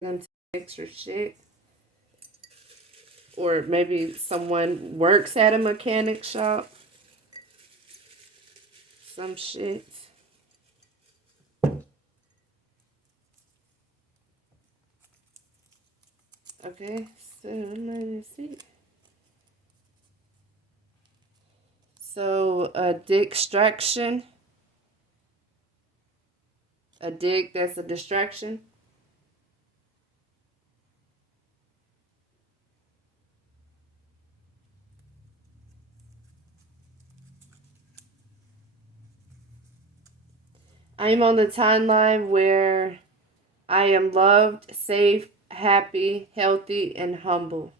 into extra shit. Or maybe someone works at a mechanic shop. Some shit. Okay, so let me see. So a distraction. A dig that's a distraction. I'm on the timeline where I am loved, safe, happy, healthy, and humble.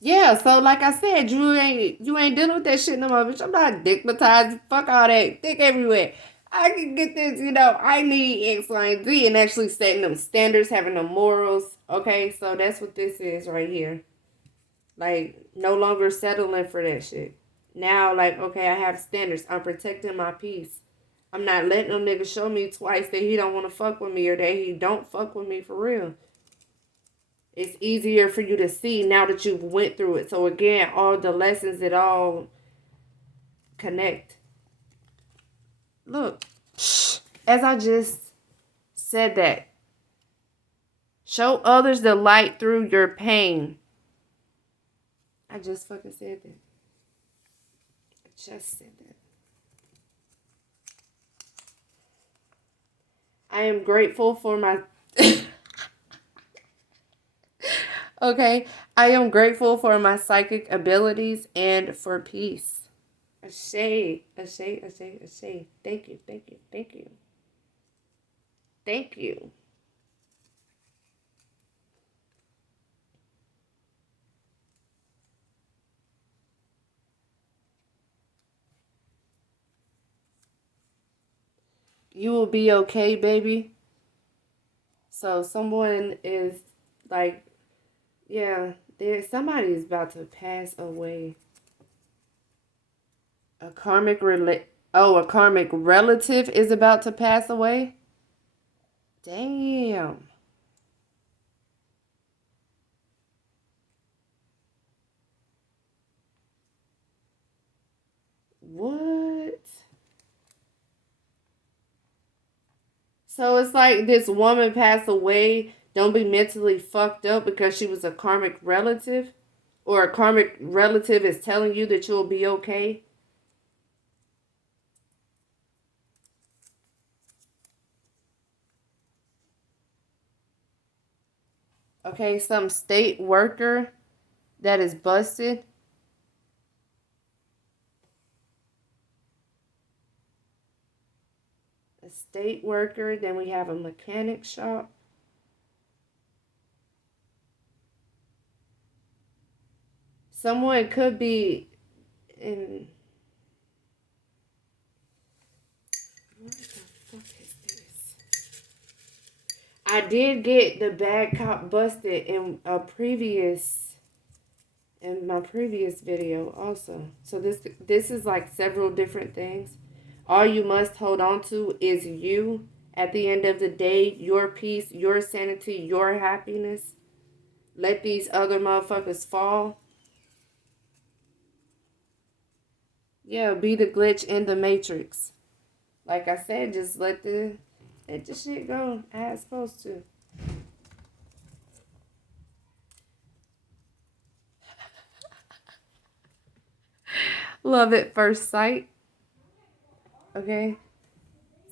Yeah, so like I said, you ain't dealing with that shit no more, bitch. I'm not dickmatized. Fuck all that. Dick everywhere. I can get this, I need X, Y, and Z and actually setting them standards, having them morals. Okay, so that's what this is right here. Like, no longer settling for that shit. Now, like, okay, I have standards. I'm protecting my peace. I'm not letting no nigga show me twice that he don't want to fuck with me or that he don't fuck with me for real. It's easier for you to see now that you've went through it. So again, all the lessons, it all connect. Look, as I just said that, show others the light through your pain. I just fucking said that. I just said that. I am grateful for my... Okay, I am grateful for my psychic abilities and for peace. Ashay, Ashay, Ashay, Ashay. Thank you, thank you, thank you. Thank you. You will be okay, baby. So someone is like, yeah, somebody is about to pass away. A a karmic relative is about to pass away? Damn. What? So it's like this woman passed away. Don't be mentally fucked up because she was a karmic relative? Or a karmic relative is telling you that you'll be okay? Okay, some state worker that is busted. A state worker. Then we have a mechanic shop. Someone could be in... What the fuck is this? I did get the bad cop busted in my previous video also. So this is like several different things. All you must hold on to is you. At the end of the day, your peace, your sanity, your happiness. Let these other motherfuckers fall. Yeah, be the glitch in the matrix. Like I said, just let the shit go as it's supposed to. Love at first sight. Okay.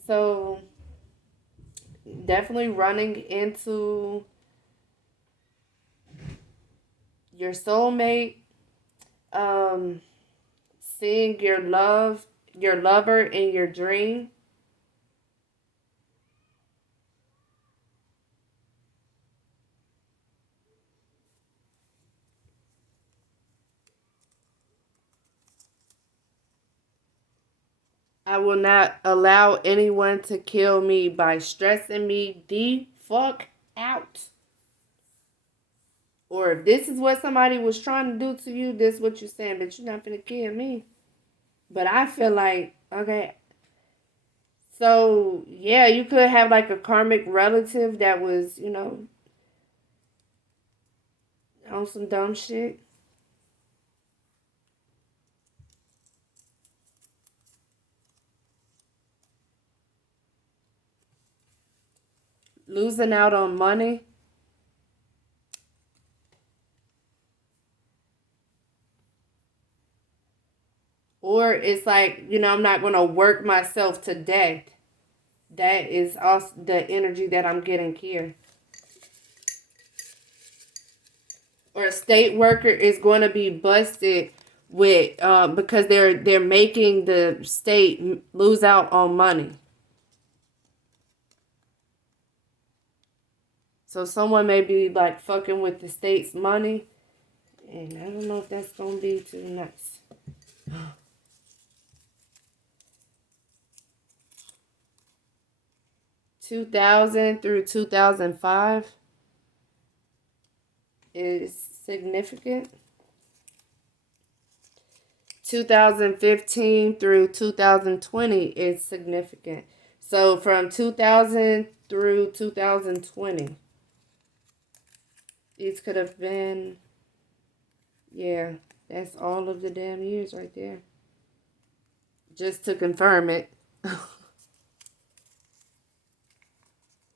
So definitely running into your soulmate, um, seeing your lover in your dream. I will not allow anyone to kill me by stressing me the fuck out. Or if this is what somebody was trying to do to you, this is what you're saying, but you're not gonna kill me. But I feel like, okay, So, yeah, you could have like a karmic relative that was, on some dumb shit. Losing out on money. Or it's like, I'm not going to work myself to death. That is also the energy that I'm getting here. Or a state worker is going to be busted with because they're making the state lose out on money. So someone may be like fucking with the state's money, and I don't know if that's gonna be too nice. 2000 through 2005 is significant. 2015 through 2020 is significant. So from 2000 through 2020, these could have been, yeah, that's all of the damn years right there. Just to confirm it.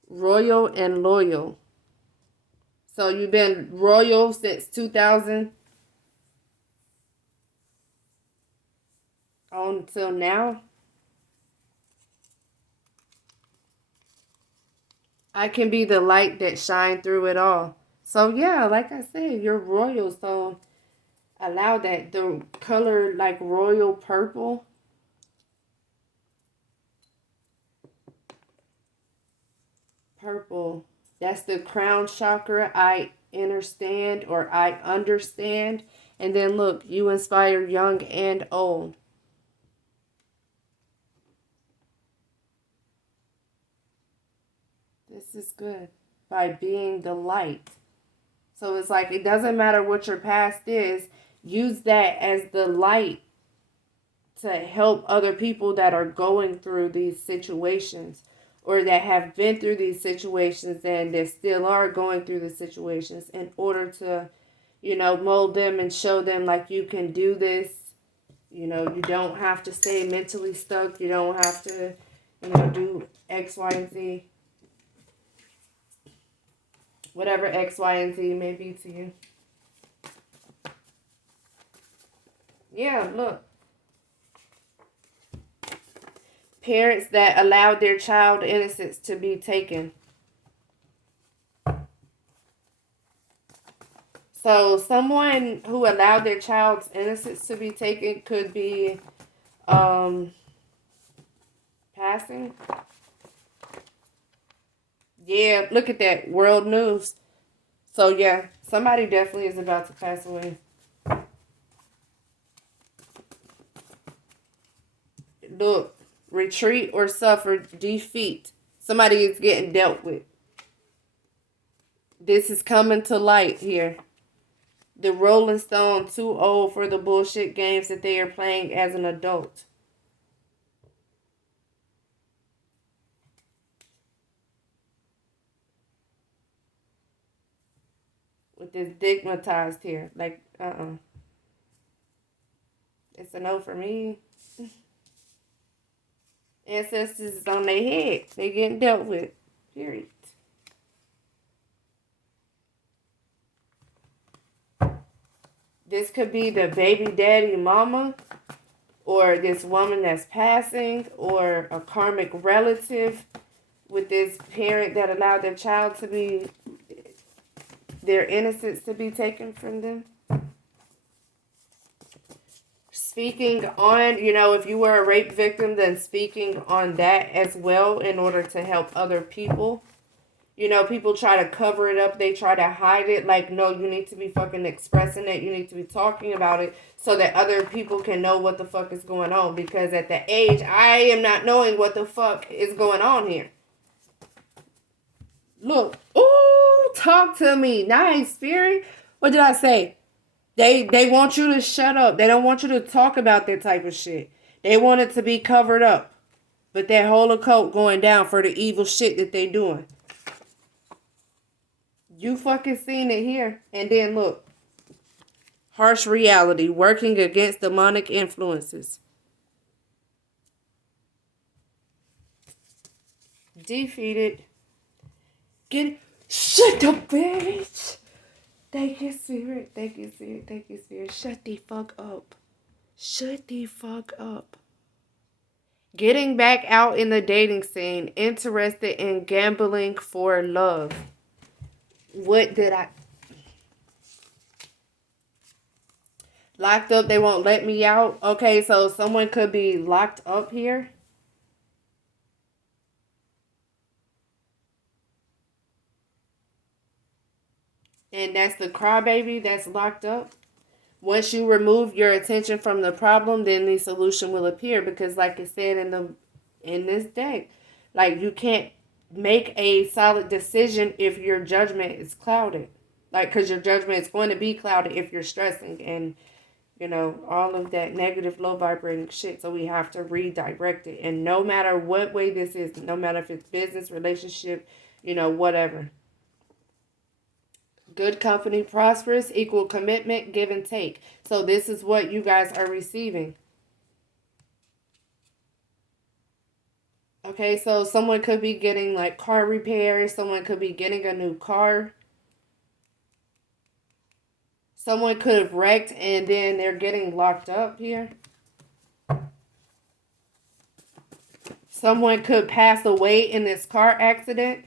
Royal and loyal. So you've been royal since 2000 on till now. I can be the light that shine through it all. So yeah, like I said, you're royal. So allow that. The color like royal purple. Purple. That's the crown chakra. I understand or I understand. And then look, you inspire young and old. This is good. By being the light. So it's like it doesn't matter what your past is, use that as the light to help other people that are going through these situations or that have been through these situations and that still are going through the situations in order to, mold them and show them like you can do this. You don't have to stay mentally stuck. You don't have to, do X, Y, and Z. Whatever X, Y, and Z may be to you. Yeah, look. Parents that allowed their child innocence to be taken. So someone who allowed their child's innocence to be taken could be passing. Yeah, look at that. World news. So yeah, somebody definitely is about to pass away. Look, retreat or suffer defeat. Somebody is getting dealt with. This is coming to light here. The Rolling Stone too old for the bullshit games that they are playing as an adult. With this stigmatized here. Like, It's a no for me. Ancestors is on their head. They getting dealt with. Period. This could be the baby daddy mama, or this woman that's passing, or a karmic relative with this parent that allowed their child to be, their innocence to be taken from them. Speaking on, if you were a rape victim, then speaking on that as well in order to help other people. People try to cover it up. They try to hide it. Like, no, you need to be fucking expressing it. You need to be talking about it so that other people can know what the fuck is going on. Because at the age, I am not knowing what the fuck is going on here. Look. Ooh, talk to me. Nice, Spirit. What did I say? They want you to shut up. They don't want you to talk about that type of shit. They want it to be covered up. But that whole occult going down for the evil shit that they doing. You fucking seen it here. And then look. Harsh reality, working against demonic influences. Defeated. Get shut up, bitch. Thank you, spirit. Thank you, spirit. Thank you, spirit. Shut the fuck up. Shut the fuck up. Getting back out in the dating scene. Interested in gambling for love. What did I... Locked up, they won't let me out. Okay, so someone could be locked up here. And that's the crybaby that's locked up. Once you remove your attention from the problem, then the solution will appear. Because like it said in this deck, like you can't make a solid decision if your judgment is clouded. Like, because your judgment is going to be clouded if you're stressing and, you know, all of that negative, low vibrating shit. So we have to redirect it. And no matter what way this is, no matter if it's business, relationship, you know, whatever. Good company, prosperous, equal commitment, give and take. So this is what you guys are receiving. Okay, so someone could be getting like car repairs. Someone could be getting a new car. Someone could have wrecked and then they're getting locked up here. Someone could pass away in this car accident.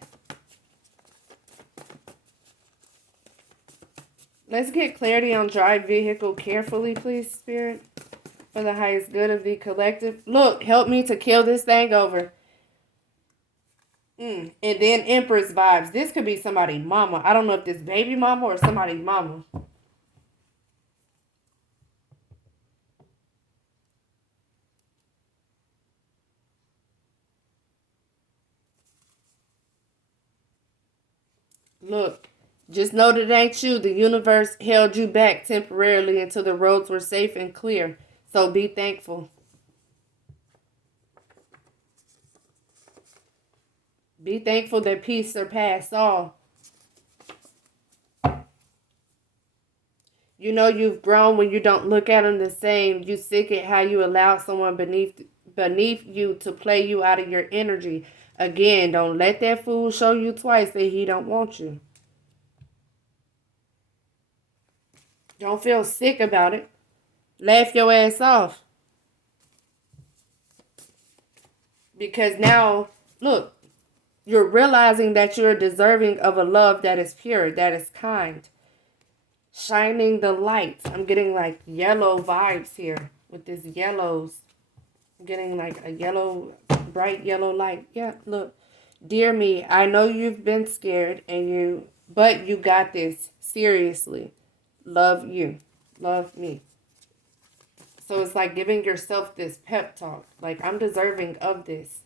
Let's get clarity on drive vehicle carefully, please, Spirit. For the highest good of the collective. Look, help me to kill this thing over. And then Empress vibes. This could be somebody's mama. I don't know if this baby mama or somebody's mama. Look, just know that it ain't you. The universe held you back temporarily until the roads were safe and clear. So be thankful. Be thankful that peace surpassed all. You know you've grown when you don't look at them the same. You sick at how you allow someone beneath you to play you out of your energy. Again, don't let that fool show you twice that he don't want you. Don't feel sick about it. Laugh your ass off. Because now, look, you're realizing that you're deserving of a love that is pure, that is kind. Shining the light. I'm getting like yellow vibes here with this yellows. I'm getting like a yellow, bright yellow light. Yeah, look. Dear me, I know you've been scared but you got this. Seriously. Love you. Love me. So it's like giving yourself this pep talk. Like, I'm deserving of this.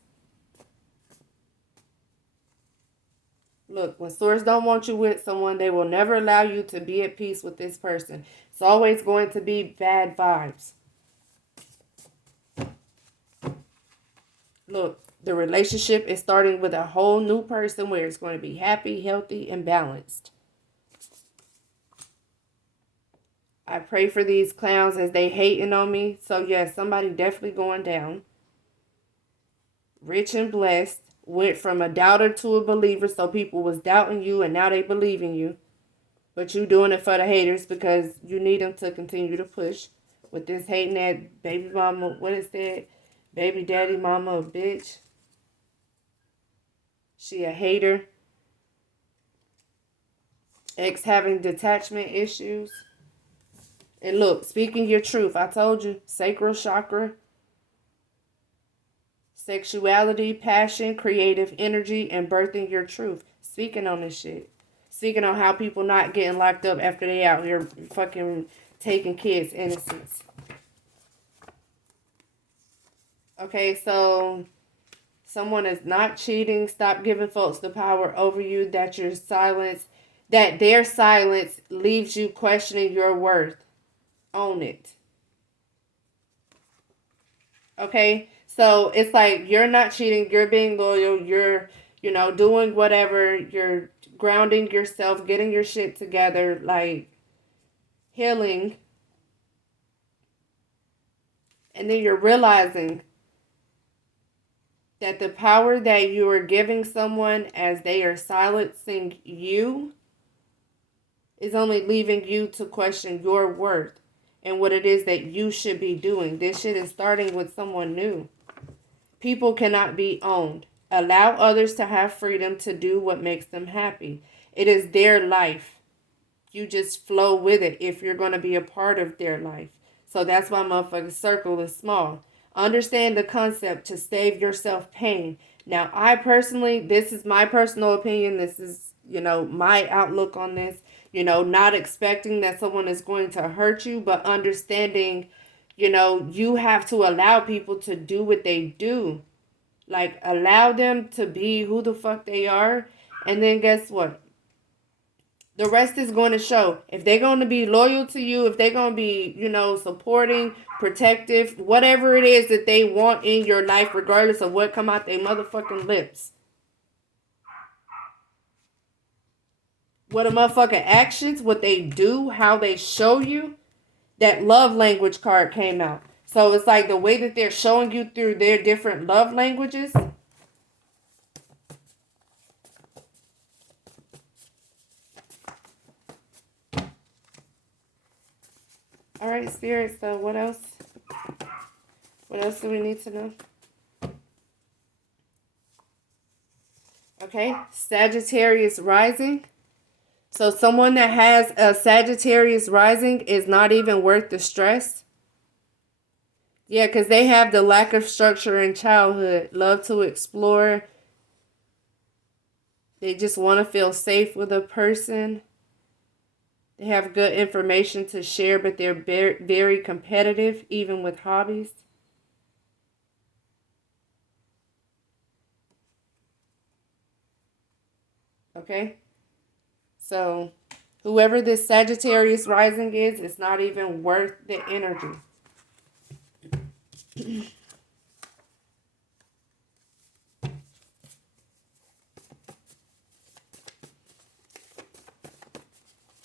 Look, when source don't want you with someone, they will never allow you to be at peace with this person. It's always going to be bad vibes. Look, the relationship is starting with a whole new person where it's going to be happy, healthy, and balanced. I pray for these clowns as they hating on me. So yes, somebody definitely going down. Rich and blessed. Went from a doubter to a believer. So people was doubting you and now they believe in you. But you doing it for the haters because you need them to continue to push. With this hating that baby mama, what is that? Baby daddy mama a bitch. She a hater. Ex having detachment issues. And look, speaking your truth. I told you, sacral chakra. Sexuality, passion, creative energy, and birthing your truth. Speaking on this shit. Speaking on how people not getting locked up after they out here fucking taking kids' innocence. Okay, so someone is not cheating. Stop giving folks the power over you. That their silence leaves you questioning your worth. Own it. Okay, So it's like you're not cheating, you're being loyal, you're, doing whatever, you're grounding yourself, getting your shit together, like healing, and then you're realizing that the power that you are giving someone as they are silencing you is only leaving you to question your worth and what it is that you should be doing. This shit is starting with someone new. People cannot be owned. Allow others to have freedom to do what makes them happy. It is their life. You just flow with it if you're going to be a part of their life. So that's why motherfucking circle is small. Understand the concept to save yourself pain. Now, I personally, this is my personal opinion. This is, my outlook on this. Not expecting that someone is going to hurt you, but understanding, you have to allow people to do what they do. Like, allow them to be who the fuck they are. And then guess what? The rest is going to show. If they're going to be loyal to you, if they're going to be, supporting, protective, whatever it is that they want in your life, regardless of what come out their motherfucking lips. What a motherfucking actions, what they do, how they show you, that love language card came out. So it's like the way that they're showing you through their different love languages. All right, spirits, so what else? What else do we need to know? Okay, Sagittarius rising. So someone that has a Sagittarius rising is not even worth the stress. Yeah, because they have the lack of structure in childhood, love to explore. They just want to feel safe with a person. They have good information to share, but they're very, very competitive, even with hobbies. Okay? So, whoever this Sagittarius rising is, it's not even worth the energy.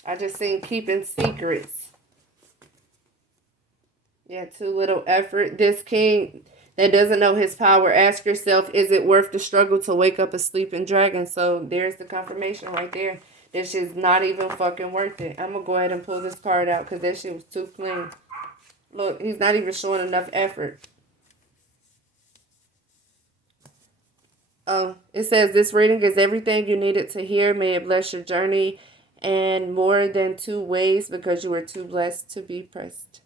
I just seen keeping secrets. Yeah, too little effort. This king that doesn't know his power, ask yourself, is it worth the struggle to wake up a sleeping dragon? So there's the confirmation right there. This shit's not even fucking worth it. I'm going to go ahead and pull this card out because that shit was too clean. Look, he's not even showing enough effort. It says this reading is everything you needed to hear. May it bless your journey and more than 2 ways because you were too blessed to be pressed.